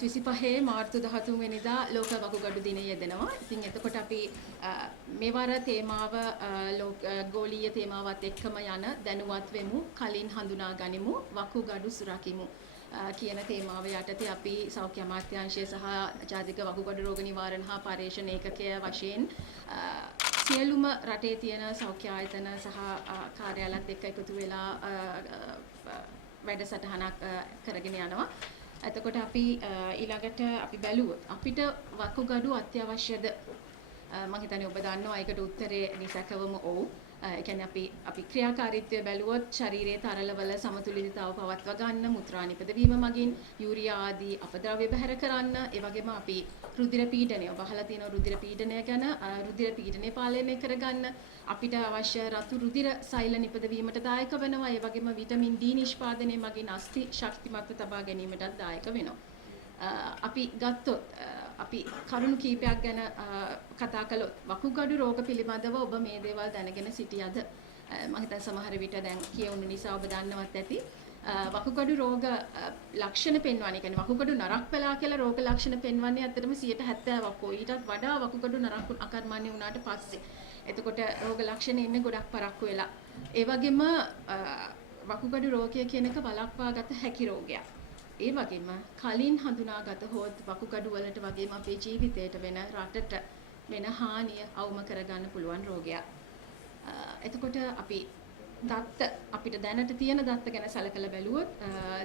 2025 මාර්තු 13 වෙනිදා ලෝක වකුගඩු දිනය යෙදෙනවා. ඉතින් එතකොට අපි මේ වර තේමාව ගෝලීය තේමාවත් එක්කම යන දැනුවත් වෙමු, කලින් හඳුනා ගනිමු, වකුගඩු සුරකිමු කියන තේමාව යටතේ අපි සෞඛ්‍ය අමාත්‍යාංශය සහ ජාතික වකුගඩු රෝග නිවාරණ හා පර්යේෂණ ඒකකය වශයෙන් සියලුම රටේ තියෙන සෞඛ්‍ය ආයතන සහ කාර්යාලයත් එක්ක එකතු වෙලා වැඩසටහනක් කරගෙන යනවා. එතකොට අපි ඊළඟට අපි බැලුවොත් අපිට වකුගඩු අත්‍යවශ්‍යද? මම හිතන්නේ ඔබ දන්නවා ඒකට උත්තරේ නිසකවම ඔව්. ඒ කියන්නේ අපි ක්‍රියාකාරීත්වය බැලුවොත් ශරීරයේ තරලවල සමතුලිතතාව පවත්වා ගන්න, මුත්‍රා නිපදවීම මගින් යූරියා ආදී අපද්‍රව්‍ය බැහැර කරන්න, ඒ වගේම අපි රුධිර පීඩනය ඔබ අහලා තියෙන රුධිර පීඩනය ගැන රුධිර පීඩනය පාලනය කරගන්න අපිට අවශ්‍ය රතු රුධිර සෛල නිපදවීමට දායක වෙනවා. ඒ වගේම විටමින් D නිෂ්පාදනය මගින් අස්ථි ශක්තිමත්ව තබා ගැනීමටත් දායක වෙනවා. අපි ගත්තොත් අපි කරුණු කීපයක් ගැන කතා කළොත් වකුගඩු රෝග පිළිබඳව ඔබ මේ දේවල් දැනගෙන සිටියද? මම හිතන සමහර විට දැන් කියවුණු නිසා ඔබ දන්නවත් ඇති. වකුගඩු රෝග ලක්ෂණ පෙන්වන්නේ කියන්නේ වකුගඩු නරක් වෙලා කියලා රෝග ලක්ෂණ පෙන්වන්නේ ඇත්තටම 70%ක් ඊටත් වඩා වකුගඩු නරක් අකර්මණ්‍ය වුණාට පස්සේ. එතකොට රෝග ලක්ෂණ ඉන්නේ ගොඩක් පරක්කු වෙලා. ඒ වගේම වකුගඩු රෝගය කියන එක වළක්වා ගත හැකි රෝගයක්. ඒ වගේම කලින් හඳුනාගත හොත් වකුගඩු වලට වගේම අපේ ජීවිතයට වෙන රටට වෙන හානිය අවම කරගන්න පුළුවන් රෝගයක්. එතකොට අපි අපිට දැනට තියෙන දත්ත ගැන සැලකලා බැලුවොත්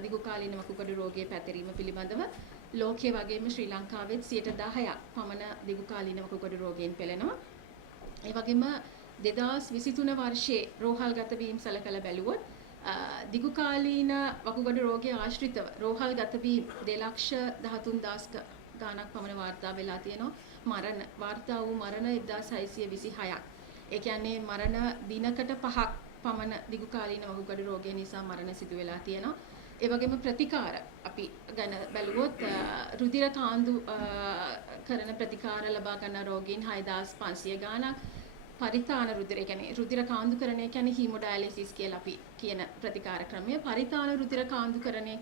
දිගු කාලීන වකුගඩු රෝගයේ පැතිරීම පිළිබඳව ලෝකයේ වගේම ශ්‍රී ලංකාවෙත් 10%ක් පමණ දිගු කාලීන වකුගඩු රෝගයෙන් පෙළෙනවා. ඒ වගේම 2023 වර්ෂයේ රෝහල්ගත වීම සැලකලා බැලුවොත් දිගු කාලීන වකුගඩු රෝගයේ ආශ්‍රිතව රෝහල්ගත වීම 2,13,000ක ගාණක් පමණ වාර්තා වෙලා තියෙනවා. වාර්තා වූ මරණ 1,626ක්. ඒ කියන්නේ මරණ දිනකට 5ක් පමණ දිගු කාලීන වකුගඩු රෝගය නිසා මරණ සිදු වෙලා තියෙනවා. ඒ වගේම ප්‍රතිකාර අපි ගැන බැලුවොත් රුධිර කාන්දු කරන ප්‍රතිකාර ලබා ගන්න රෝගීන් 6,500 ගාණක්. පරිතාන රුධිර කියන්නේ රුධිර කාන්දුකරණය කියන්නේ හීමෝඩයලිසිස් කියලා අපි කියන ප්‍රතිකාර ක්‍රමය. පරිතාන රුධිර කාන්දුකරණය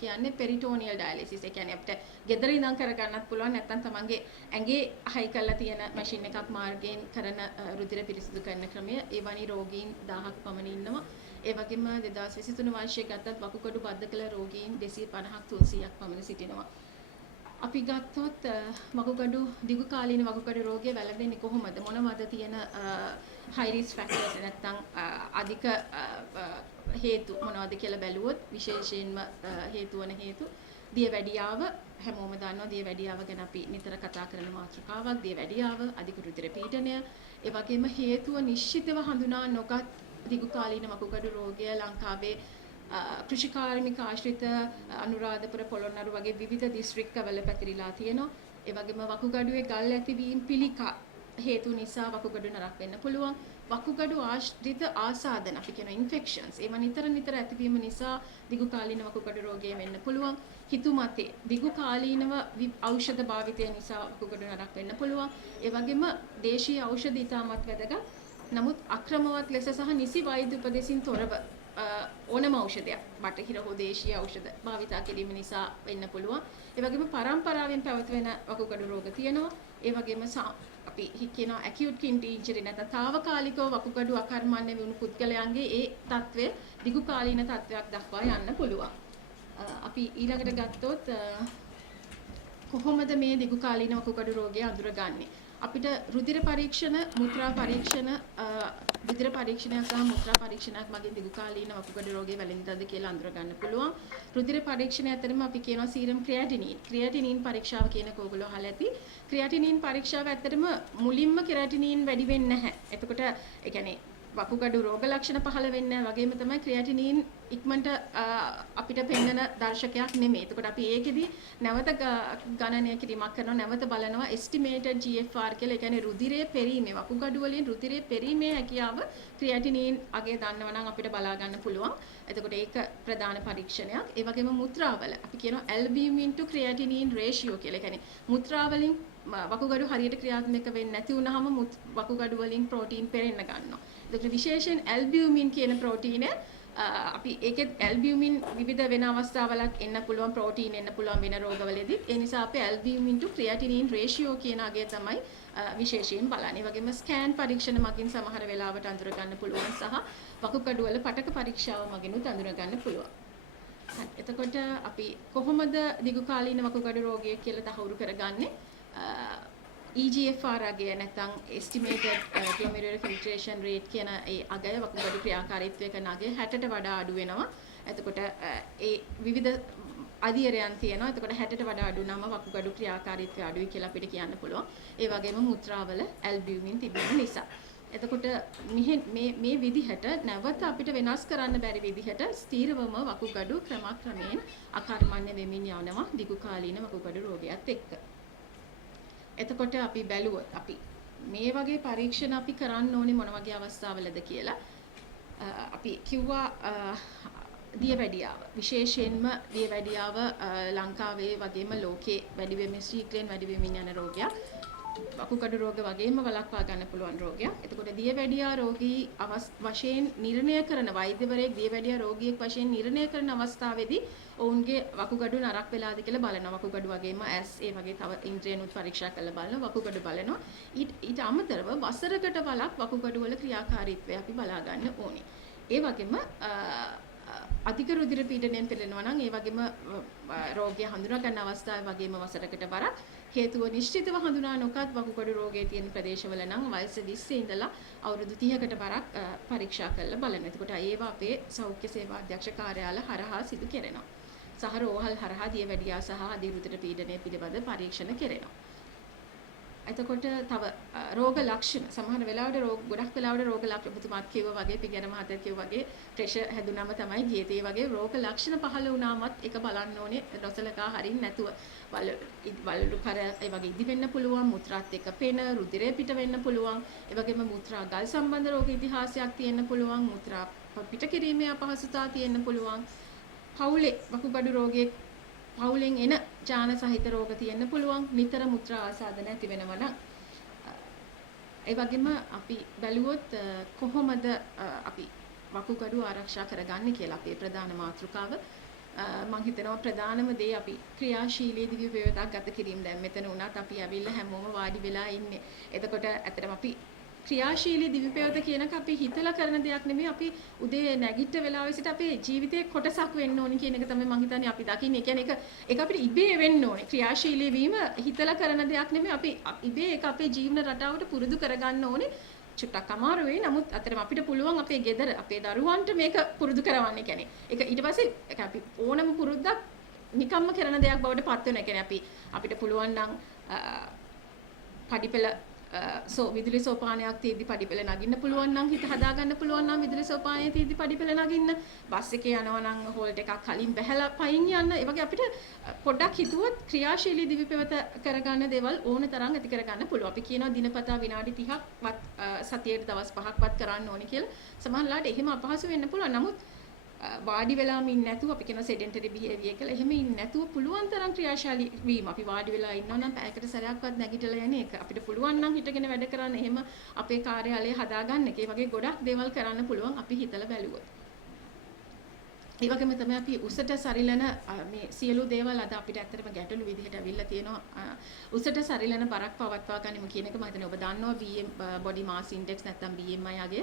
කියන්නේ පෙරිටෝනියල් ඩයලිසිස්. ඒ කියන්නේ අපිට ගෙදර ඉඳන් කරගන්නත් පුළුවන්, නැත්නම් තමන්ගේ ඇඟේ හයි කරලා තියෙන මැෂින් එකක් මාර්ගයෙන් කරන රුධිර පිරිසිදු කරන ක්‍රමය. ඒ වනි රෝගීන් 1000ක් පමණ ඉන්නවා. ඒ වගේම 2023 වර්ෂයේ ගත්තත් වකුගඩු බද්ධ කළ රෝගීන් 250ක් 300ක් පමණ සිටිනවා. අපි ගත්තොත් වකුගඩු දිගු කාලීන වකුගඩු රෝගය වැළඳෙන්නේ කොහොමද? මොනවද තියෙන high risk factors නැත්නම් අධික හේතු මොනවද කියලා බැලුවොත් විශේෂයෙන්ම හේතු වන හේතු දියවැඩියාව හැමෝම දන්නවා. දියවැඩියාව ගැන අපි නිතර කතා කරන මාතෘකාවක්. දියවැඩියාව, අධික රුධිර පීඩනය, ඒ වගේම හේතුව නිශ්චිතව හඳුනා නොගත් දිගු කාලීන වකුගඩු රෝගය ලංකාවේ කෘෂිකාර්මික ආශ්‍රිත අනුරාධපුර පොළොන්නරු වගේ විවිධ දිස්ත්‍රික්කවල පැතිරිලා තියෙනවා. ඒ වගේම වකුගඩුවේ ගල් ඇතිවීම පිළිකා හේතු නිසා වකුගඩු නරක් වෙන්න පුළුවන්. වකුගඩු ආශ්‍රිත ආසාදන අපි කියන ඉන්ෆෙක්ෂන්ස් ඒවා නිතර ඇතිවීම නිසා දිගු කාලීන වකුගඩු රෝගය වෙන්න පුළුවන්. හිතුමතේ දිගු කාලීනව ඖෂධ භාවිතය නිසා වකුගඩු නරක් වෙන්න පුළුවන්. ඒ වගේම දේශීය ඖෂධ ඉතාමත් වැදගත්. නමුත් අක්‍රමවත් ලෙස සහ නිසි වෛද්‍ය උපදෙසින් තොරව ඕනම ඖෂධයක් බටහිර හෝ දේශීය ඖෂධ භාවිතා කිරීම නිසා වෙන්න පුළුවන්. ඒ වගේම පරම්පරාවෙන් පැවතෙන වකුගඩු රෝග තියෙනවා. ඒ වගේම අපි කියන acute kidney injury නැත්නම් తాවකාලිකව වකුගඩු අකර්මණ්‍ය වුණු පුද්ගලයන්ගේ ඒ තත්ත්වය දිගු කාලීන තත්ත්වයක් දක්වා යන්න පුළුවන්. අපි ඊළඟට ගත්තොත් කොහොමද මේ දිගු කාලීන වකුගඩු රෝගය අඳුරගන්නේ? අපිට රුධිර පරීක්ෂණ, මුත්‍රා පරීක්ෂණ, රුධිර පරීක්ෂණයක් සහ මුත්‍රා පරීක්ෂණයක් මගින් දිගු කාලීන වකුගඩු රෝගය වැළඳිතද කියලා අඳුර ගන්න පුළුවන්. රුධිර පරීක්ෂණය ඇත්තටම අපි කියනවා සීරම් ක්‍රියැටිනින් පරීක්ෂාව කියනක ඔයගොල්ලෝ අහලා ඇති. ක්‍රියැටිනින් පරීක්ෂාව ඇත්තටම මුලින්ම ක්‍රියැටිනින් වැඩි වෙන්නේ නැහැ. එතකොට ඒ කියන්නේ වකුගඩු රෝග ලක්ෂණ පහළ වෙන්නේ නැහැ. වගේම තමයි ක්‍රියැටිනින් ඉක්මනට අපිට පෙන්වන දර්ශකයක් නෙමෙයි. එතකොට අපි ඒකෙදි නැවත ගණනය කිරීමක් කරනවා, නැවත බලනවා estimated GFR කියලා. ඒ කියන්නේ රුධිරයේ පෙරීමේ වකුගඩු වලින් රුධිරයේ පෙරීමේ හැකියාව ක්‍රියැටිනින් අගය දන්නවා නම් අපිට බලා ගන්න පුළුවන්. එතකොට ඒක ප්‍රධාන පරීක්ෂණයක්. ඒ වගේම මුත්‍රාවල අපි කියනවා albumin to creatinine ratio කියලා. ඒ කියන්නේ මුත්‍රාවලින් වකුගඩු හරියට ක්‍රියාත්මක වෙන්නේ නැති වුනහම වකුගඩු වලින් ප්‍රෝටීන් පෙරෙන්න ගන්නවා. එතකොට විශේෂයෙන් albumin කියන ප්‍රෝටීනය අපි ඒකේ ඇල්බියුමින් විවිධ වෙන අවස්ථාවලක් එන්න පුළුවන් ප්‍රෝටීන් එන්න පුළුවන් වෙන රෝගවලදී. ඒ නිසා අපි ඇල්බියුමින් ටු ක්‍රියැටිනින් රේෂියෝ කියන අගය තමයි විශේෂයෙන් බලන්නේ. ඒ වගේම ස්කෑන් පරීක්ෂණ මගින් සමහර වෙලාවට අඳුර ගන්න පුළුවන් සහ වකුගඩු වල පටක පරීක්ෂාව මගිනුත් අඳුර ගන්න පුළුවන්. එතකොට අපි කොහොමද දිගු කාලීන වකුගඩු රෝගය කියලා තහවුරු කරගන්නේ? EGFR අගය නැත්නම් estimated glomerular filtration rate කියන ඒ අගය වකුගඩු ක්‍රියාකාරීත්වය කරන අගය 60ට වඩා අඩු වෙනවා. එතකොට ඒ විවිධ අධීරයන් තියෙනවා. එතකොට 60ට වඩා අඩු නම් වකුගඩු ක්‍රියාකාරීත්වය අඩුයි කියලා අපිට කියන්න පුළුවන්. ඒ වගේම මුත්‍රාවල ඇල්බියුමින් තිබෙන නිසා. එතකොට මේ විදිහට නැවත අපිට වෙනස් කරන්න බැරි විදිහට ස්ථීරවම වකුගඩු ක්‍රමක්‍රමයෙන් අකර්මණ්‍ය වෙමින් යනවා දිගු කාලීන වකුගඩු රෝගයත් එක්ක. එතකොට අපි බැලුවොත් අපි මේ වගේ පරීක්ෂණ අපි කරන්න ඕනේ මොන වගේ අවස්ථාවලද කියලා අපි කිව්වා දියවැඩියාව විශේෂයෙන්ම දියවැඩියාව ලංකාවේ වගේම ලෝකේ වැඩි වෙමින් ශීඝ්‍රයෙන් වැඩි වෙමින් යන රෝගයක්. වකුගඩු රෝග වගේම වළක්වා ගන්න පුළුවන් රෝගයක්. එතකොට දියවැඩියා රෝගී වශයෙන් නිර්ණය කරන වෛද්‍යවරයෙක් දියවැඩියා රෝගියෙක් වශයෙන් නිර්ණය කරන අවස්ථාවේදී ඔවුන්ගේ වකුගඩු නරක් වෙලාද කියලා බලනවා. වකුගඩු වගේම ඇස් ඒ වගේ තව ඉන්ද්‍රියනුත් පරීක්ෂා කරලා බලනවා. වකුගඩු බලනවා. ඊට අමතරව වසරකට වලක් වකුගඩු වල ක්‍රියාකාරීත්වය අපි බලා ගන්න ඕනේ. ඒ වගේම අධික රුධිර පීඩනයෙන් පෙළෙනවා නම් ඒ වගේම රෝගය හඳුනා ගන්න අවස්ථාවේ වගේම වසරකට වරක් හේතුව නිශ්චිතව හඳුනා නොගත් වකුගඩු රෝගයේ තියෙන ප්‍රදේශවල නම් වයස 20 ඉඳලා අවුරුදු 30කට වරක් පරීක්ෂා කරලා බලනවා. එතකොට ඒවා අපේ සෞඛ්‍ය සේවා අධ්‍යක්ෂ කාර්යාල හරහා සිදු කෙරෙනවා. සහ රෝහල් හරහා දියවැඩියා සහ අධි රුධිර පීඩනය පිළිබඳ පරීක්ෂණ කෙරෙනවා. එතකොට තව රෝග ලක්ෂණ සමහර වෙලාවට ගොඩක් වෙලාවට රෝග ලක්ෂණ පුතුමාත් කිව්වා වගේ පිගැන මහත්තයා කිව්වා වගේ ප්‍රෙෂර් හැදුනම තමයි ගියේ. ඒ වගේ රෝග ලක්ෂණ පහළ වුණාමත් ඒක බලන්න ඕනේ නොසලකා හරින්න නැතුව. වලලු කර ඒ වගේ ඉදි වෙන්න පුළුවන්, මුත්‍රාත් එක්ක පෙන, රුධිරය පිට වෙන්න පුළුවන්. ඒ වගේම මුත්‍රා ගල් සම්බන්ධ රෝග ඉතිහාසයක් තියෙන්න පුළුවන්, මුත්‍රා පිට කිරීමේ අපහසුතාව තියෙන්න පුළුවන්. පවුලේ වකුගඩු රෝගයේ පවුලෙන් එන ජාන සහිත රෝග තියෙන්න පුළුවන්. නිතර මුත්‍රා ආසාදන ඇති වෙනවා නම් ඒ වගේම අපි බැලුවොත් කොහොමද අපි වකුගඩු ආරක්ෂා කරගන්නේ කියලා අපේ ප්‍රධාන මාතෘකාව මම හිතනවා ප්‍රධානම දේ අපි ක්‍රියාශීලී දිව්‍ය පෙවතක් ගත කිරීම. දැන් මෙතන උනත් අපි ඇවිල්ලා හැමෝම වාඩි වෙලා ඉන්නේ. එතකොට ඇත්තටම අපි ක්‍රියාශීලී දිව්‍ය පෙවත කියනක අපි හිතලා කරන දෙයක් නෙමෙයි. අපි උදේ නැගිට වෙලාවෙ සිට අපේ ජීවිතේ කොටසක් වෙන්න ඕනි කියන එක තමයි මම හිතන්නේ අපි දකින්නේ. ඒ කියන්නේ ඒක අපිට ඉබේ වෙන්න ඕනේ. ක්‍රියාශීලී වීම හිතලා කරන දෙයක් නෙමෙයි. අපි ඉබේ ඒක අපේ ජීවන රටාවට පුරුදු කරගන්න ඕනේ. චුට්ටක් අමාරු වෙයි. නමුත් අතරම අපිට පුළුවන් අපේ ගෙදර අපේ දරුවන්ට මේක පුරුදු කරවන්න. කියන්නේ ඒක ඊට පස්සේ ඒක අපි ඕනම පුරුද්දක් නිකම්ම කරන දෙයක් බවට පත් වෙනවා. කියන්නේ අපිට පුළුවන් නම් පඩිපෙළ විදුලි සෝපානයක් තියදී පඩිපෙළ නගින්න පුළුවන් නම් හිත හදා ගන්න පුළුවන් නම් විදුලි සෝපානයේ තියදී පඩිපෙළ නගින්න. බස් එකේ යනවා නම් හෝල්ට් එකක් කලින් බැහැලා පයින් යන්න. ඒ වගේ අපිට පොඩ්ඩක් හිතුවොත් ක්‍රියාශීලී දිවිපෙවත කරගන්න දේවල් ඕන තරම් ඇති කරගන්න පුළුවන්. අපි කියනවා දිනපතා විනාඩි 30ක්වත් සතියේට දවස් 5ක්වත් කරන්න ඕනි කියලා. සමහරවිට එහෙම අපහසු වෙන්න පුළුවන්. නමුත් වාඩි වෙලාම ඉන්නේ නැතුව අපි කියන සෙඩෙන්ටරි බිහේවියර් කියලා එහෙම ඉන්නේ නැතුව පුළුවන් තරම් ක්‍රියාශාලී වීම. අපි වාඩි වෙලා ඉන්නවා නම් පැයකට සැරයක්වත් නැගිටලා යන්නේ ඒක. අපිට පුළුවන් නම් හිටගෙන වැඩ කරන්න එහෙම අපේ කාර්යාලය හදාගන්න එක. ඒ වගේ ගොඩක් දේවල් කරන්න පුළුවන් අපි හිතලා බැලුවොත්. ඒ වගේම තමයි අපි උසට සරිලන මේ සියලු දේවල් අද අපිට ඇත්තටම ගැටලු විදිහට අවිල්ලා තියෙනවා. උසට සරිලන බරක් පවත්වා ගනිමු කියන එක මම හිතන්නේ ඔබ දන්නවා body mass index නැත්නම් BMI අගය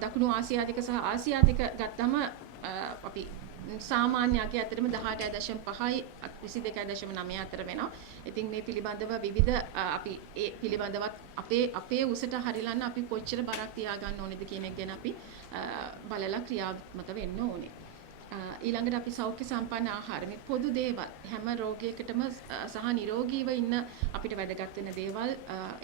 දකුණු ආසියාතික සහ ආසියාතික ගත්තම අපි සාමාන්‍ය අගය ඇත්තටම 18.5යි 22.9 අතර වෙනවා. ඉතින් මේ පිළිබඳව විවිධ අපි ඒ පිළිබඳවත් අපේ උසට හරිලන්න අපි කොච්චර බරක් තියාගන්න ඕනේද කියන එක ගැන අපි බලලා ක්‍රියාත්මක වෙන්න ඕනේ. ඊළඟට අපි සෞඛ්‍ය සම්පන්න ආහාර මේ පොදු දේවල් හැම රෝගයකටම සහ නිරෝගීව ඉන්න අපිට වැදගත් වෙන දේවල්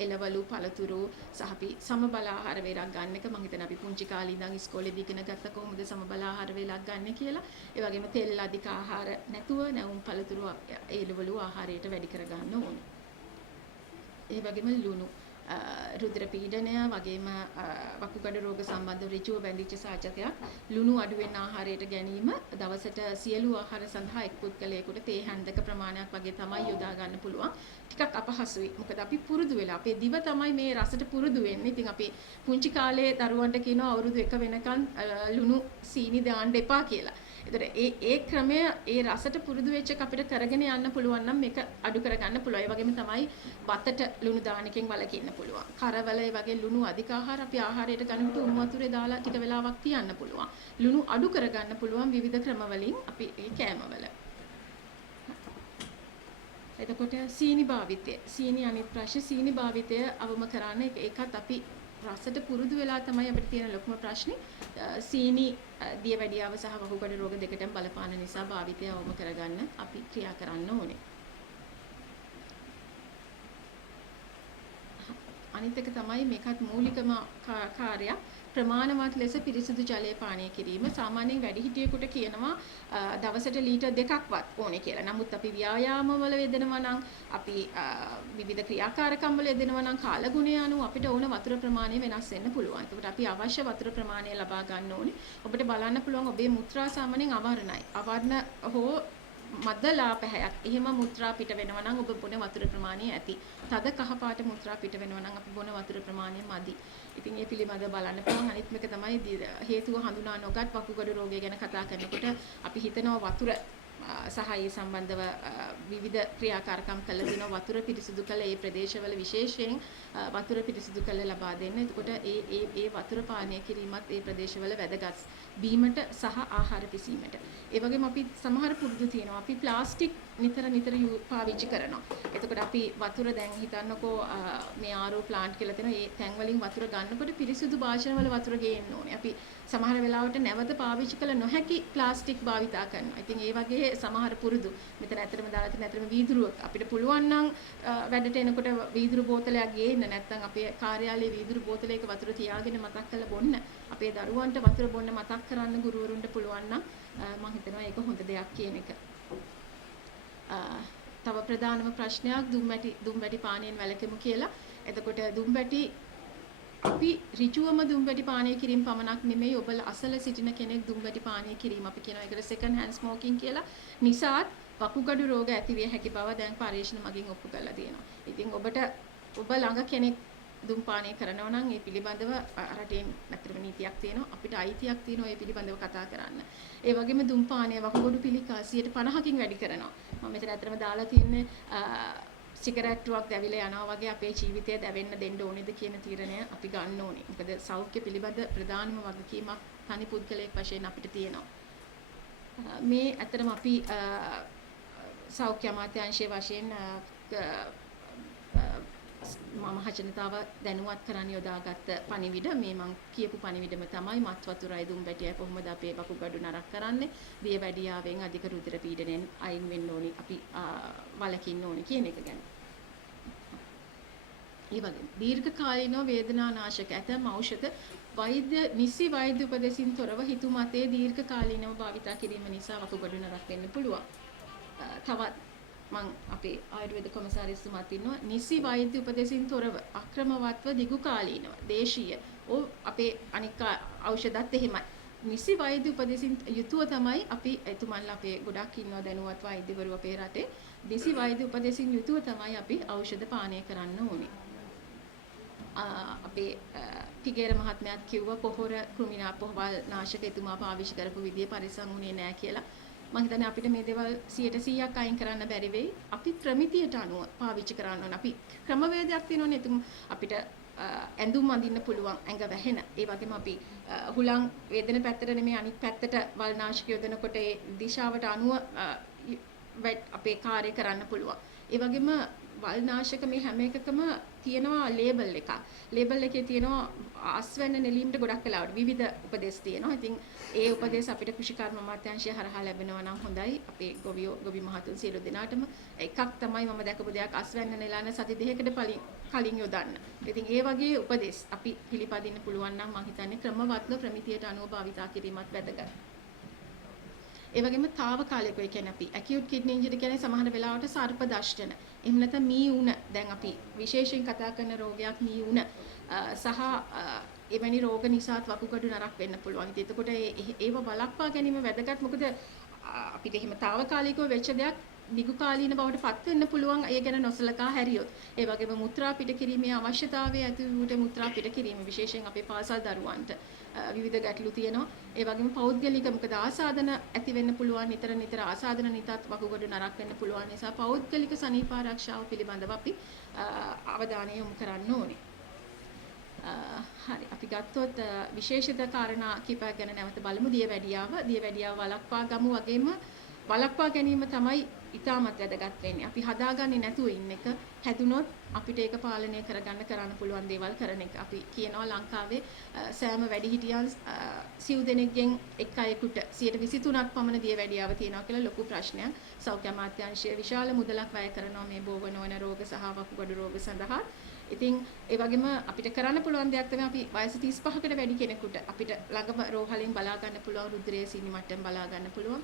එළවලු පළතුරු සහ අපි සමබල ආහාර වේලක් ගන්න එක මම හිතන්නේ අපි පුංචි කාලේ ඉඳන් ඉස්කෝලේදී ඉගෙන ගත්ත කොහොමද සමබල ආහාර වේලක් ගන්න කියලා. ඒ වගේම තෙල් අධික ආහාර නැතුව නැවුම් පළතුරු එළවලු ආහාරයට වැඩි කර ගන්න ඕනේ. ඒ වගේම ලුණු රුධිර පීඩනය වගේම වකුගඩු රෝග සම්බන්ධ ඍජුව බැඳිච්ච සාජකයක් ලුණු අඩු වෙන ආහාරයට ගැනීම දවසට සියලු ආහාර සඳහා එක් පුද්ගලයෙකුට තේ හැන්දක ප්‍රමාණයක් වගේ තමයි යොදා ගන්න පුළුවන්. ටිකක් අපහසුයි. මොකද අපි පුරුදු වෙලා අපේ දිව තමයි මේ රසට පුරුදු වෙන්නේ. ඉතින් අපි පුංචි කාලේ දරුවන්ට කියනවා අවුරුදු 1 වෙනකන් ලුණු සීනි දාන්න එපා කියලා. ඒතර ඒ ක්‍රමය ඒ රසට පුරුදු වෙච්ච එක අපිට කරගෙන යන්න පුළුවන් නම් මේක අඩු කරගන්න පුළුවන්. ඒ වගේම තමයි බතට ලුණු දාන එකෙන් වළකින්න පුළුවන්. කරවල ඒ වගේ ලුණු අධික ආහාර අපි ආහාරයට ගන්නකොට උණු වතුරේ දාලා ටික වෙලාවක් තියන්න පුළුවන්. ලුණු අඩු කරගන්න පුළුවන් විවිධ ක්‍රම වලින් අපි ඒ කෑමවල. එතකොට සීනි භාවිතය. සීනි අනිත් ප්‍රශ්නේ සීනි භාවිතය අවම කරන්න ඒකත් අපි රසට පුරුදු වෙලා තමයි අපිට තියෙන ලොකුම ප්‍රශ්නේ. සීනි දියවැඩියාව සහ වකුගඩු රෝග දෙකටම බලපාන නිසා භාවිතය අවම කරගන්න අපි ක්‍රියා කරන්න ඕනේ. අනිත් එක තමයි මේකත් මූලිකම කාර්යයක් ප්‍රමාණවත් ලෙස පිරිසිදු ජලය පානය කිරීම. සාමාන්‍යයෙන් වැඩිහිටියෙකුට කියනවා දවසට ලීටර් 2ක්වත් ඕනේ කියලා. නමුත් අපි ව්‍යායාමවල යෙදෙනවා නම් අපි විවිධ ක්‍රියාකාරකම් වල යෙදෙනවා නම් කාලගුණය අනුව අපිට ඕන වතුර ප්‍රමාණය වෙනස් වෙන්න පුළුවන්. ඒකට අපි අවශ්‍ය වතුර ප්‍රමාණය ලබා ගන්න ඕනේ. ඔබට බලන්න පුළුවන් ඔබේ මුත්‍රා සාමාන්‍යයෙන් අවර්ණයි. අවර්ණ හෝ මදලා පැහැයක්. එහෙම මුත්‍රා පිට වෙනවා නම් ඔබ බොන වතුර ප්‍රමාණය ඇති. තද කහ පාට මුත්‍රා පිට වෙනවා නම් අපි බොන වතුර ප්‍රමාණය මදි. ඉතින් මේ පිළිබඳව බලන්න පුළුවන්. අනිත් එක තමයි හේතුව හඳුනා නොගත් වකුගඩු රෝගය ගැන කතා කරනකොට අපි හිතනවා වතුර සහ ඒ සම්බන්ධව විවිධ ක්‍රියාකාරකම් කළ දෙනවා වතුර පිරිසිදු කළ ඒ ප්‍රදේශවල විශේෂයෙන් වතුර පිරිසිදු කළ ලබා දෙන්න. එතකොට ඒ වතුර පානය කිරීමත් ඒ ප්‍රදේශවල වැදගත් බීමට සහ ආහාර පිසීමට. ඒ වගේම අපි සමහර පුරුදු තියෙනවා අපි ප්ලාස්ටික් නිතර පාවිච්චි කරනවා. එතකොට අපි වතුර දැන් හිතන්නකෝ මේ ආරෝ ප්ලාන්ට් කියලා තියෙනවා. ඒ තැන් වලින් වතුර ගන්නකොට පිරිසිදු භාජන වල වතුර ගේන්න ඕනේ. අපි සමහර වෙලාවට නැවත පාවිච්චි කළ නොහැකි ප්ලාස්ටික් භාවිතා කරනවා. ඉතින් ඒ වගේ සමහර පුරුදු මෙතන ඇත්තටම දාලා තියෙන ඇත්තටම වීදුරුවක් අපිට පුළුවන් නම් වැඩට එනකොට වීදුරු බෝතලයක් ගේන්න නැත්නම් අපේ කාර්යාලයේ වීදුරු බෝතලයක වතුර තියාගෙන මතක් කරලා බොන්න. අපේ දරුවන්ට වතුර බොන්න මතක් කරන්න ගුරුවරුන්ට පුළුවන් නම් මම හිතනවා ඒක හොඳ දෙයක් කියන එක. තව ප්‍රධානම ප්‍රශ්නයක් දුම්බැටි පානයෙන් වැළකෙමු කියලා. එතකොට දුම්බැටි අපි ඍජුවම දුම්බැටි පානය කිරීම පමණක් නෙමෙයි ඔබලා අසල සිටින කෙනෙක් දුම්බැටි පානය කිරීම අපි කියනවා ඒකට සෙකන්ඩ් හෑන්ඩ් ස්මෝකින් කියලා. නිසාත් වකුගඩු රෝග ඇති විය හැකි බව දැන් පරීක්ෂණ මගින් ඔප්පු කරලා තියෙනවා. ඉතින් ඔබ ළඟ කෙනෙක් දුම් පානය කරනවා නම් ඒ පිළිබඳව රටේ නැත්නම් නීතියක් තියෙනවා. අපිට අයිතියක් තියෙනවා ඒ පිළිබඳව කතා කරන්න. ඒ වගේම දුම් පානය වකුගඩු පිළිකා 50%කින් වැඩි කරනවා. මම මෙතන ඇත්තටම දාලා තියන්නේ සිගරට්ටුවක් දැවිලා යනවා වගේ අපේ ජීවිතය දැවෙන්න දෙන්න ඕනේද කියන තීරණය අපි ගන්න ඕනේ. මොකද සෞඛ්‍ය පිළිබඳ ප්‍රධානම වගකීමක් තනි පුද්ගලයෙක් වශයෙන් අපිට තියෙනවා. මේ ඇත්තටම අපි සෞඛ්‍ය අමාත්‍යාංශයේ වශයෙන් මම ජනතාව දැනුවත් කරන්න යොදාගත්ත පණිවිඩ මේ මම කියපු පණිවිඩම තමයි මත් වතුරයි දුම් බැටියයි කොහොමද අපේ වකුගඩු නරක කරන්නේ දියවැඩියාවෙන් අධික රුධිර පීඩනයෙන් අයින් වෙන්න ඕනි අපි වළකින්න ඕනි කියන එක ගැන. ඒ වගේම දීර්ඝකාලීනව වේදනානාශක ඇතැම් ඖෂධ නිසි වෛද්‍ය උපදෙසින් තොරව හිතුමතේ දීර්ඝකාලීනව භාවිතා කිරීම නිසා වකුගඩු නරක වෙන්න පුළුවන්. තවත් මම අපේ ආයුර්වේද කොමසාරිස්තුමාත් ඉන්නවා නිසි වෛද්‍ය උපදෙසින් තොරව අක්‍රමවත්ව දිගු කාලීනව දේශීය අපේ අනික ඖෂධත් එහෙමයි නිසි වෛද්‍ය උපදෙසින් යුතුව තමයි අපි එතුමන්ලා අපේ ගොඩක් ඉන්නවා දැනුවත් වෛද්‍යවරු අපේ රටේ නිසි වෛද්‍ය උපදෙසින් යුතුව තමයි අපි ඖෂධ පානය කරන්න ඕනේ. අපේ තිගේර මහත්මයාත් කිව්වා පොහොර කෘමිනා පොහවල් නාශක එතුමා පාවිච්චි කරපු විදිය පරිස්සම් වුණේ නැහැ කියලා. මම හිතන්නේ අපිට මේ දේවල් 100% අයින් කරන්න බැරි වෙයි. අපි ප්‍රමිතියට අනුව පාවිච්චි කරන්න ඕන. අපි ක්‍රමවේදයක් තියෙනවනේ. එතුම අපිට ඇඳුම් අඳින්න පුළුවන් ඇඟ වැහෙන. ඒ වගේම අපි හුලං වේදන පැත්තට නෙමෙයි අනිත් පැත්තට වල්නාශක යොදනකොට ඒ දිශාවට අනුව අපේ කාර්ය කරන්න පුළුවන්. ඒ වගේම වල්නාශක මේ හැම එකකම තියෙනවා ලේබල් එකක්. ලේබල් එකේ තියෙනවා ආස්වැන්න නෙලීමට ගොඩක් වෙලාවට විවිධ උපදෙස් තියෙනවා. ඉතින් ඒ උපදෙස් අපිට කෘෂිකර්ම අමාත්‍යාංශය හරහා ලැබෙනවා නම් හොඳයි. අපේ ගොවි මහතුන් සියලු දෙනාටම එකක් තමයි මම දැකපු දෙයක් ආස්වැන්න නෙලාන සති දෙකකට කලින් යොදන්න. ඉතින් ඒ වගේ උපදෙස් අපි පිළිපදින්න පුළුවන් නම් මම හිතන්නේ ක්‍රමවත්ව ප්‍රමිතියට අනුව භාවිතා කිරීමත් වැදගත්. ඒ වගේම తాවකාලිකව කියන්නේ අපි acute kidney injury කියන්නේ සමහර වෙලාවට සර්ප දෂ්ටන. එහෙම නැත්නම් මී උණ. දැන් අපි විශේෂයෙන් කතා කරන රෝගයක් මී උණ සහ එවැනි රෝග නිසාත් වකුගඩු නරක් වෙන්න පුළුවන්. ඉතින් එතකොට ඒව වළක්වා ගැනීම වැදගත්. මොකද අපිට එහෙම తాවකාලිකව වෙච්ච දෙයක් දිගු කාලීන බවට පත් වෙන්න පුළුවන්. ඒ ගැන නොසලකා හැරියොත්. ඒ වගේම මුත්‍රා පිට කිරීමේ අවශ්‍යතාවය ඇති වූට මුත්‍රා පිට කිරීම විශේෂයෙන් අපේ පාසල් දරුවන්ට විවිධ ගැටලු තියෙනවා. ඒ වගේම පෞද්ගලික මොකද ආසාදන ඇති වෙන්න පුළුවන්. නිතර ආසාදන නිතත් වකුගඩු නරක් වෙන්න පුළුවන් නිසා පෞද්ගලික සනීප ආරක්ෂාව පිළිබඳව අපි අවධානය යොමු කරන්න ඕනේ. හරි අපි ගත්තොත් විශේෂිත කාරණා කිහිපයක් ගැන නැවත බලමු. දියවැඩියාව වළක්වා ගමු. වගේම වළක්වා ගැනීම තමයි ඉතාමත් වැදගත් වෙන්නේ. අපි හදාගන්නේ නැතුව ඉන්න එක. හැදුනොත් අපිට ඒක පාලනය කරන්න පුළුවන් දේවල් කරන එක. අපි කියනවා ලංකාවේ සෑම වැඩිහිටියන් සිව් දෙනෙක්ගෙන් එක් අයෙකුට 23%ක් පමණ දියවැඩියාව තියෙනවා කියලා ලොකු ප්‍රශ්නයක්. සෞඛ්‍ය අමාත්‍යාංශය විශාල මුදලක් වැය කරනවා මේ බෝව නොවන රෝග සහ වකුගඩු රෝග සඳහා. ඉතින් ඒ වගේම අපිට කරන්න පුළුවන් දෙයක් තමයි අපි වයස 35කට වැඩි කෙනෙකුට අපිට ළඟම රෝහලෙන් බලා ගන්න පුළුවන් රුධිරයේ සීනි මට්ටම බලා ගන්න පුළුවන්.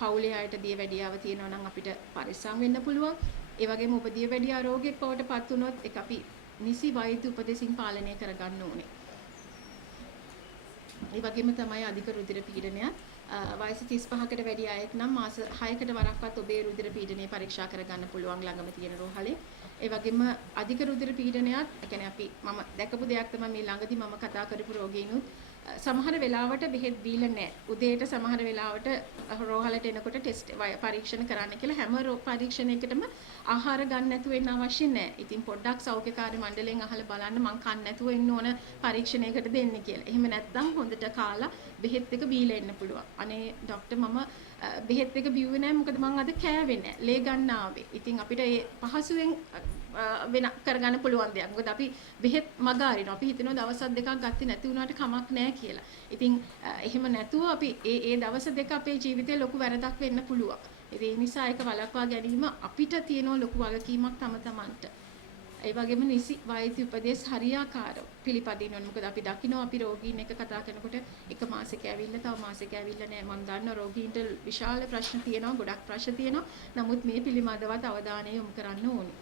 පවුලේ අයට දියවැඩියාව තියෙනවා නම් අපිට පරිස්සම් වෙන්න පුළුවන්. ඒ වගේම ඔබ දියවැඩියා රෝගයක් බවට පත් වුණොත් ඒක අපි නිසි වෛද්‍ය උපදෙසින් පාලනය කරගන්න ඕනේ. ඒ වගේම තමයි අධික රුධිර පීඩනය. වයස 35කට වැඩි අයෙක් නම් මාස 6කට වරක්වත් ඔබේ රුධිර පීඩනය පරීක්ෂා කරගන්න පුළුවන් ළඟම තියෙන රෝහලේ. ඒ වගේම අධික රුධිර පීඩනයත් කියන්නේ මම දැකපු දෙයක් තමයි මේ ළඟදී මම කතා කරපු රෝගීනුත් සමහර වෙලාවට බෙහෙත් දීලා නැහැ. උදේට සමහර වෙලාවට රෝහලට එනකොට ටෙස්ට් පරීක්ෂණ කරන්න කියලා හැම පරීක්ෂණයකටම ආහාර ගන්න නැතුව එන්න අවශ්‍ය නැහැ. ඉතින් පොඩ්ඩක් සෞඛ්‍යකාරී මණ්ඩලයෙන් අහලා බලන්න මං කන්න නැතුව ඉන්න ඕන පරීක්ෂණයකට දෙන්න කියලා. එහෙම නැත්නම් හොඳට කාලා බෙහෙත් එක බීලා එන්න පුළුවන්. අනේ ડોක්ටර් මම බෙහෙත් එක බිව්වේ නැහැ මොකද මං අද කෑවේ නැහැ. ලේ ගන්න ආවේ. ඉතින් අපිට ඒ පහසුවෙන් වෙන කරගන්න පුළුවන් දෙයක්. මොකද අපි බෙහෙත් මග අරිනවා. අපි හිතනවා දවස් දෙකක් ගත්තේ නැති වුණාට කමක් නැහැ කියලා. ඉතින් එහෙම නැතුව අපි ඒ දවස් දෙක අපේ ජීවිතේ ලොකු වැරදක් වෙන්න පුළුවන්. ඒ නිසා ඒක වළක්වා ගැනීම අපිට තියෙන ලොකු වගකීමක් තම-තමන්ට. ඒ වගේම නිසි වෛද්‍ය උපදෙස් හරියාකාරව පිළිපදින්න ඕනේ. මොකද අපි දකිනවා අපි රෝගීන් එක්ක කතා කරනකොට එක මාසෙක ඇවිල්ලා තව මාසෙක ඇවිල්ලා නැහැ. මම දන්නවා රෝගීන්ට විශාල ප්‍රශ්න තියෙනවා, ගොඩක් ප්‍රශ්න තියෙනවා. නමුත් මේ පිළිබඳවත් අවධානය යොමු කරන්න ඕනේ.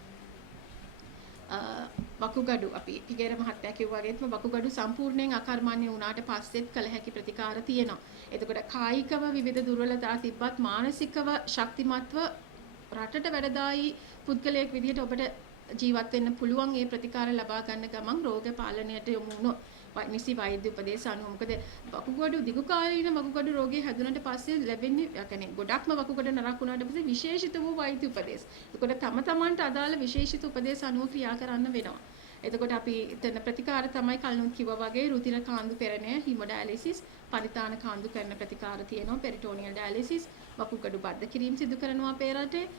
වකුගඩු අපි පිගේර මහත්තයා කිව්වා වගේම වකුගඩු සම්පූර්ණයෙන් අකර්මණ්‍ය වුණාට පස්සෙත් කළ හැකි ප්‍රතිකාර තියෙනවා. එතකොට කායිකව විවිධ දුර්වලතා තිබ්බත් මානසිකව ශක්තිමත්ව රටට වැඩදායි පුද්ගලයෙක් විදිහට ඔබට ජීවත් වෙන්න පුළුවන්. මේ ප්‍රතිකාර ලබා ගන්න ගමන් රෝග පාලනයට යොමු වුණොත් නිසි වෛද්‍ය උපදේශ අනුව. මොකද වකුගඩු දිගු කාලීන වකුගඩු රෝගී හැදුනට පස්සේ ලැබෙන්නේ يعني ගොඩක්ම වකුගඩු නරක් වුණාට පස්සේ විශේෂිත වූ වෛද්‍ය උපදේශ. එතකොට තම තමන්ට අදාළ විශේෂිත උපදේශ අනුව ක්‍රියා කරන්න වෙනවා. එතකොට අපි එතන ප්‍රතිකාර තමයි කලින් කිව්වා වගේ රුධිර කාන්දු පෙරණය, හිමොඩයලිසිස්, පරිතාන කාන්දු කරන ප්‍රතිකාර තියෙනවා, පෙරිටෝනියල් ඩයලිසිස්, වකුගඩු බද්ධ කිරීම සිදු කරනවා අපේ රටේ.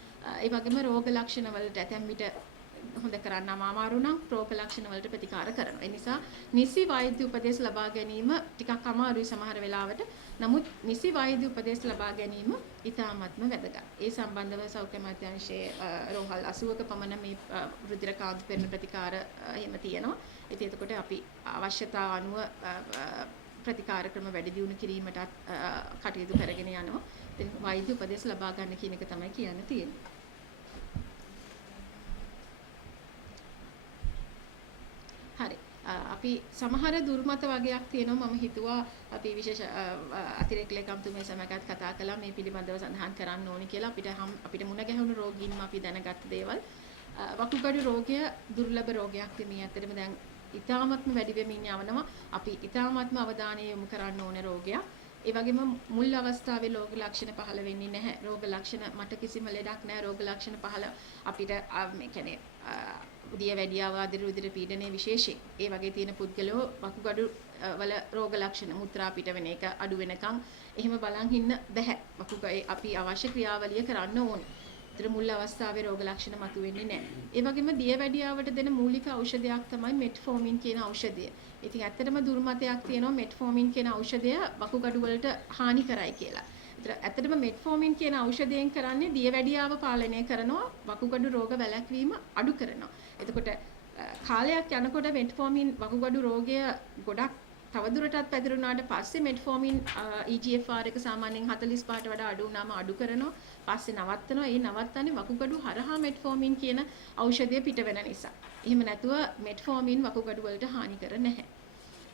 ඒ වගේම රෝග ලක්ෂණ වලට ඇතැම් විට හොඳ කරන්න අමාරු නම් රෝග ලක්ෂණ වලට ප්‍රතිකාර කරනවා. ඒ නිසා නිසි වෛද්‍ය උපදෙස් ලබා ගැනීම ටිකක් අමාරුයි සමහර වෙලාවට. නමුත් නිසි වෛද්‍ය උපදෙස් ලබා ගැනීම ඉතාමත්ම වැදගත්. ඒ සම්බන්ධව සෞඛ්‍ය අමාත්‍යාංශයේ රෝහල් 80ක පමණ මේ රුධිර කාන්දු පෙරණ ප්‍රතිකාර එහෙම තියෙනවා. ඉතින් එතකොට අපි අවශ්‍යතාව අනුව ප්‍රතිකාර ක්‍රම වැඩි දියුණු කිරීමටත් කටයුතු කරගෙන යනවා. ඉතින් වෛද්‍ය උපදෙස් ලබා ගන්න කියන එක තමයි කියන්න තියෙන්නේ. හරි. අපි සමහර දුර්මත වගේක් තියෙනවා. මම හිතුවා අපි විශේෂ අතිරේක ලේකම්තුමිය සමගත් කතා කළා මේ පිළිබඳව සඳහන් කරන්න ඕනි කියලා. අපිට මුණ ගැහුණු රෝගීන්ම අපි දැනගත්ත දේවල්. වකුගඩු රෝගය දුර්ලභ රෝගයක් මේ ඇත්තටම දැන් ඉතාමත්ම වැඩි වෙමින් යනවා. අපි ඉතාමත්ම අවධානය යොමු කරන්න ඕනේ රෝගයක්. ඒ වගේම මුල් අවස්ථාවේ රෝග ලක්ෂණ පහළ වෙන්නේ නැහැ. රෝග ලක්ෂණ මට කිසිම ලෙඩක් නැහැ. රෝග ලක්ෂණ පහළ අපිට මේ කියන්නේ දියවැඩියාව ආදී රුධිර පීඩනයේ විශේෂයෙන් ඒ වගේ තියෙන පුද්ගලයෝ වකුගඩු වල රෝග ලක්ෂණ මුත්‍රා පිට වෙන එක අඩු වෙනකන් එහෙම බලන් ඉන්න බෑ. අපි අවශ්‍ය ක්‍රියාවලිය කරන්න ඕනේ. ඒතර මුල් අවස්ථාවේ රෝග ලක්ෂණ මතුවෙන්නේ නැහැ. ඒ වගේම දියවැඩියාවට දෙන මූලික ඖෂධයක් තමයි මෙට්ෆෝමින් කියන ඖෂධය. ඉතින් ඇත්තටම දුර්මතයක් තියෙනවා මෙට්ෆෝමින් කියන ඖෂධය වකුගඩු වලට හානි කරයි කියලා. ඇත්තටම මෙට්ෆෝමින් කියන ඖෂධයෙන් කරන්නේ දියවැඩියාව පාලනය කරනවා, වකුගඩු රෝග වැළැක්වීම අඩු කරනවා. එතකොට කාලයක් යනකොට මෙට්ෆෝමින් වකුගඩු රෝගය ගොඩක් තවදුරටත් පැතිරුණාට පස්සේ මෙට්ෆෝමින් EGFR එක සාමාන්‍යයෙන් 45ට වඩා අඩු වුණාම අඩු කරනවා. පස්සේ නවත්තනවා. ඒ නවත්තන්නේ වකුගඩු හරහා මෙට්ෆෝමින් කියන ඖෂධය පිට වෙන නිසා. එහෙම නැතුව මෙට්ෆෝමින් වකුගඩු වලට හානි කර නැහැ.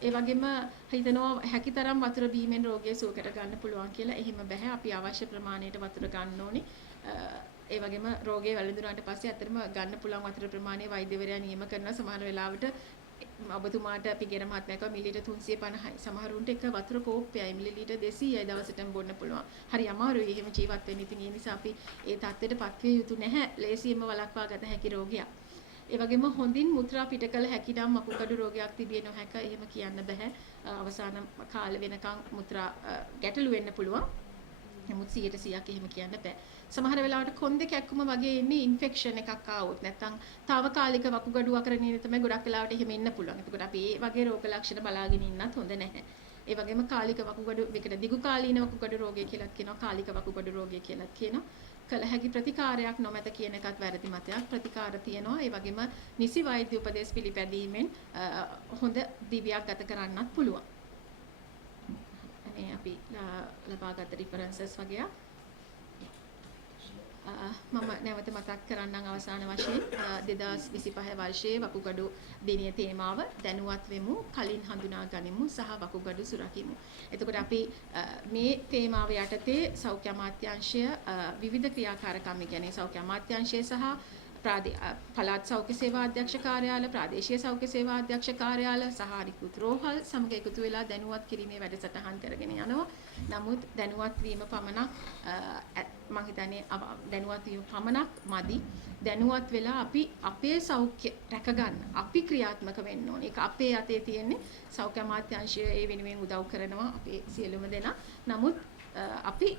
ඒ වගේම හිතනවා හැකිතරම් වතුර බීමෙන් රෝගය සුව කර ගන්න පුළුවන් කියලා. එහෙම බෑ. අපි අවශ්‍ය ප්‍රමාණයට වතුර ගන්න ඕනේ. ඒ වගේම රෝගය වැළඳුනාට පස්සේ අතරම ගන්න පුළුවන් වතුර ප්‍රමාණය වෛද්‍යවරයා නියම කරන සමහර වෙලාවට ඔබතුමාට අපි ගෙර මහත්මයා කිව්වා මිලිලීටර් 350යි. සමහරුන්ට එක වතුර කෝප්පයයි මිලිලීටර් 200යි දවසටම බොන්න පුළුවන්. හරි අමාරුයි එහෙම ජීවත් වෙන්න. ඉතින් ඒ නිසා අපි ඒ தත්ත්වයට පත්විය යුතු නැහැ. ලේසියෙන්ම වළක්වා ගත හැකි රෝගයක්. ඒ වගේම හොඳින් මුත්‍රා පිට කළ හැකි නම් වකුගඩු රෝගයක් තිබිය නොහැක. එහෙම කියන්න බෑ. අවසාන කාලෙ වෙනකන් මුත්‍රා ගැටලු වෙන්න පුළුවන්. නමුත් 100%ක් එහෙම කියන්න බෑ. සමහර වෙලාවට කොන්දේ කැක්කුම වගේ ඉන්නේ ඉන්ෆෙක්ෂන් එකක් ආවොත් නැත්නම් తాවකාලික වකුගඩු අකරණීය තමයි ගොඩක් වෙලාවට එහෙම ඉන්න පුළුවන්. එතකොට අපි ඒ වගේ රෝග ලක්ෂණ බලාගෙන ඉන්නත් හොඳ නැහැ. ඒ වගේම කාලික වකුගඩු මේකට දිගු කාලීන වකුගඩු රෝගය කියලාත් කියනවා. කාලික වකුගඩු රෝගය කියලාත් කියනවා. කල හැකි ප්‍රතිකාරයක් නොමැත කියන එකත් වැරදි මතයක්. ප්‍රතිකාර තියෙනවා. ඒ වගේම නිසි වෛද්‍ය උපදෙස් පිළිපැදීමෙන් හොඳ දිවියක් ගත කරන්නත් පුළුවන්. මේ අපි ලබාගත් රිෆරන්සස් වගේ මම නැවත මතක් කරන්නම් අවසාන වශයෙන් 2025 වර්ෂයේ වකුගඩු දිනයේ තේමාව දැනුවත් වෙමු, කලින් හඳුනා ගනිමු සහ වකුගඩු සුරකිමු. එතකොට අපි මේ තේමාව යටතේ සෞඛ්‍ය අමාත්‍යාංශය විවිධ ක්‍රියාකාරකම් කියන්නේ සෞඛ්‍ය අමාත්‍යාංශය සහ පළාත් සෞඛ්‍ය සේවා අධ්‍යක්ෂ කාර්යාල, ප්‍රාදේශීය සෞඛ්‍ය සේවා අධ්‍යක්ෂ කාර්යාල සහ අනිකුත් රෝහල් සමග එකතු වෙලා දැනුවත් කිරීමේ වැඩසටහන් කරගෙන යනවා. නමුත් දැනුවත් වීම පමණක් මම හිතන්නේ දැනුවත් වීම පමණක් මදි. දැනුවත් වෙලා අපි අපේ සෞඛ්‍ය රැකගන්න අපි ක්‍රියාත්මක වෙන්න ඕනේ. ඒක අපේ අතේ තියෙන්නේ. සෞඛ්‍ය අමාත්‍යාංශය ඒ වෙනුවෙන් උදව් කරනවා අපේ සියලුම දෙනා. නමුත් අපි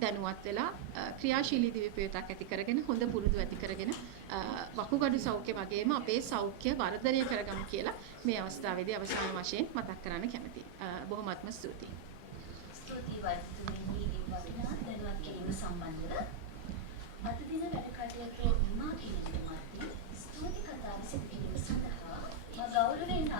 දැනුවත් වෙලා ක්‍රියාශීලී දිවිපෙවතක් ඇති කරගෙන හොඳ පුරුදු ඇති කරගෙන වකුගඩු සෞඛ්‍ය වගේම අපේ සෞඛ්‍ය වර්ධනය කරගමු කියලා මේ අවස්ථාවේදී අවසාන වශයෙන් මතක් කරන්න කැමතියි. බොහොමත්ම ස්තුතියි. ස්තුතියි වෛද්‍යතුමනි වටිනා දැනුවත් කිරීම සම්බන්ධව අද දින වැඩ කටයුතු නිමා කිරීමේදී ස්තුති කතා විසඳ කිරීම සඳහා මා ගෞරවයෙන්